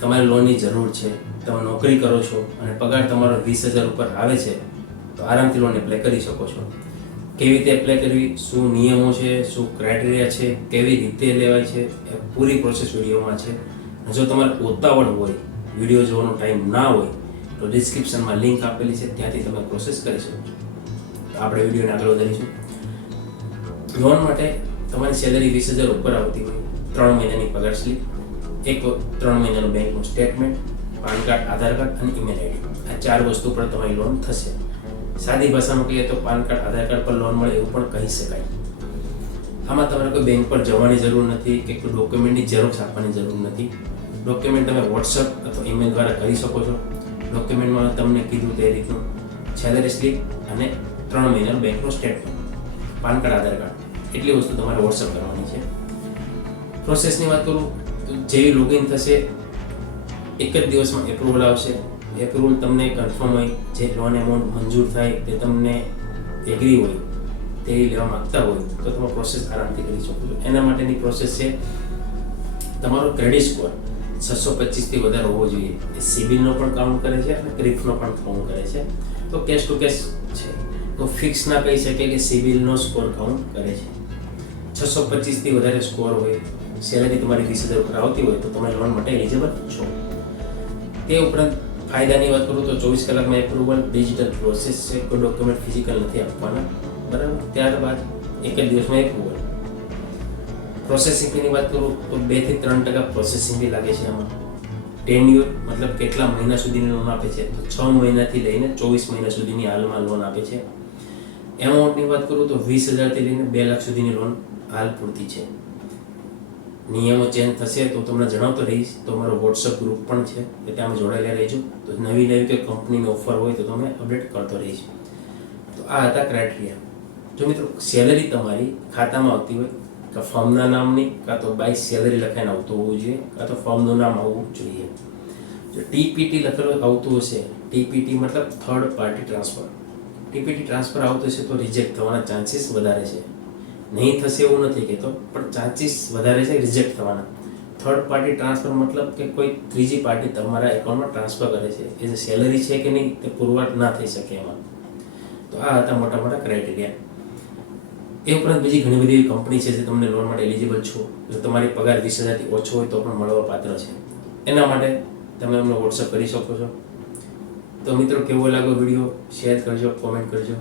તમારે લોનની જરૂર છે, તમે નોકરી કરો છો અને પગાર તમારો 20,000 ઉપર આવે છે, તો આરામથી લોન એપ્લાય કરી શકો છો. કેવી રીતે એપ્લાય કરવી, શું નિયમો છે, શું ક્રાઇટેરિયા છે, કેવી રીતે લેવાય છે, એ પૂરી પ્રોસેસ વિડીયોમાં છે. જો તમારે ઉતાવળ હોય, વિડીયો જોવાનો ટાઈમ ના હોય, તો ડિસ્ક્રિપ્શનમાં લિંક આપેલી છે, ત્યાંથી તમે પ્રોસેસ કરી શકો છો. તો આપણે વિડીયોને આગળ વધારીશું. લોન માટે તમારી સેલરી 20,000 ઉપર આવતી હોય, 3 મહિનાની પગાર સ્લીપ, 3 મહિનાનું બેંકનું સ્ટેટમેન્ટ, પાન કાર્ડ, આધાર કાર્ડ અને ઈમેલ આઈડી, આ 4 વસ્તુ પર તમારી લોન થશે. સાદી ભાષામાં કહીએ તો પાન કાર્ડ, આધાર કાર્ડ પર લોન મળે એવું પણ કહી શકાય. આમાં તમારે કોઈ બેંક પર જવાની જરૂર નથી કે કોઈ ડોક્યુમેન્ટની ઝેરોક્ષ આપવાની જરૂર નથી. ડોક્યુમેન્ટ તમે વોટ્સઅપ અથવા ઈમેલ દ્વારા કરી શકો છો. ડોક્યુમેન્ટમાં તમને કીધું તે રીતનું સેલરી સ્લીપ અને 3 મહિનાનું બેંકનું સ્ટેટમેન્ટ, પાન કાર્ડ, આધાર કાર્ડ, એટલી વસ્તુ તમારે વોટ્સઅપ કરવાની છે. પ્રોસેસની વાત કરું તો જેવી લોગિન થશે, એક જ દિવસમાં એપ્રુવલ આવશે. એપ્રુવલ તમને કન્ફર્મ હોય, જે લોન એમાઉન્ટ મંજૂર થાય તે તમને એગ્રી હોય, તે લેવા માગતા હોય, તો તમે પ્રોસેસ આરામથી કરી શકો છો. એના માટેની પ્રોસેસ છે, તમારો ક્રેડિટ સ્કોર 625થી વધારે હોવો જોઈએ. એ સિબિલનો પણ કાઉન્ટ કરે છે અને ક્રિફનો પણ કાઉન્ટ કરે છે. તો કેશ ટુ કેશ છે, તો ફિક્સ ના કહી શકે કે સિબિલનો સ્કોર કાઉન્ટ કરે છે. 625થી વધારે સ્કોર હોય, સેલરી તમારી 20,000 ઉપર આવતી હોય, તો તમે લોન માટે એલિજિબલ છો. તે ઉપરાંત ફાયદાની વાત કરું તો 24 કલાકમાં એપ્રુવલ, ડિજિટલ પ્રોસેસ છે, કોઈ ડોક્યુમેન્ટ ફિઝિકલ નથી આપવાના, બરાબર. ત્યારબાદ એક જ દિવસમાં એપ્રુવલ. પ્રોસેસિંગ ફીની વાત કરું તો 2 થી 3% પ્રોસેસિંગ ફી લાગે છે આમાં. ટેન્યુર મતલબ કેટલા મહિના સુધીની લોન આપે છે, તો 6 મહિનાથી લઈને 24 મહિના સુધીની હાલમાં લોન આપે છે. એમાઉન્ટની વાત કરું તો 20,000થી લઈને 2 લાખ સુધીની લોન હાલ પૂરતી છે. નિયમો ચેન્જ થશે તો તમને જણાવતો રહીશ. તો અમારો વોટ્સઅપ ગ્રુપ પણ છે, એટલે આમાં જોડાયેલા રહેજો. તો નવી કોઈ કંપનીની ઓફર હોય તો તમે અપડેટ કરતો રહીશ. તો આ હતા ક્રાઇટેરિયા. જો મિત્રો સેલરી તમારી ખાતામાં આવતી હોય, તો ફર્મના નામની કાં તો બાય સેલરી લખાઈને આવતું હોવું જોઈએ, કાં તો ફર્મનું નામ આવવું જોઈએ. જો ટીપીટી લખેલું આવતું હશે, ટીપીટી મતલબ થર્ડ પાર્ટી ટ્રાન્સફર, ટીપીટી ટ્રાન્સફર આવતું હશે તો રિજેક્ટ થવાના ચાન્સીસ વધારે છે. નહીં થશે એવું નથી કહેતો, પણ ચાન્સીસ વધારે છે રિજેક્ટ થવાના. થર્ડ પાર્ટી ટ્રાન્સફર મતલબ કે કોઈ ત્રીજી પાર્ટી તમારા એકાઉન્ટમાં ટ્રાન્સફર કરે છે, એ જે સેલરી છે કે નહીં તે પુરવાર ના થઈ શકે એમાં. તો આ હતા મોટા મોટા ક્રાઇટેરિયા. એ ઉપરાંત બીજી ઘણી બધી એવી કંપની છે જે તમને લોન માટે એલિજિબલ છો. જો તમારી પગાર 20,000થી ઓછો હોય તો પણ મળવા પાત્ર છે. એના માટે તમે અમને વોટ્સઅપ કરી શકો છો. તો મિત્રો કેવો લાગ્યો વિડીયો, શેર કરજો, કોમેન્ટ કરજો.